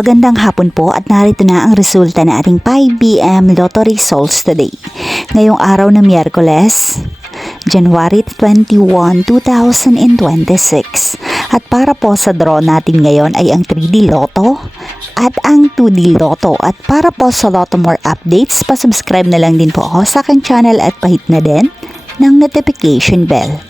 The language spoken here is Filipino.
Magandang hapon po at narito na ang resulta ng ating 5pm Lotto results today. Ngayong araw ng Miyerkules, January 21, 2026. At para po sa draw natin ngayon ay ang 3D Lotto at ang 2D Lotto. At para po sa Lotto more updates, pasubscribe na lang din po ako sa aking channel at pahit na din ng notification bell.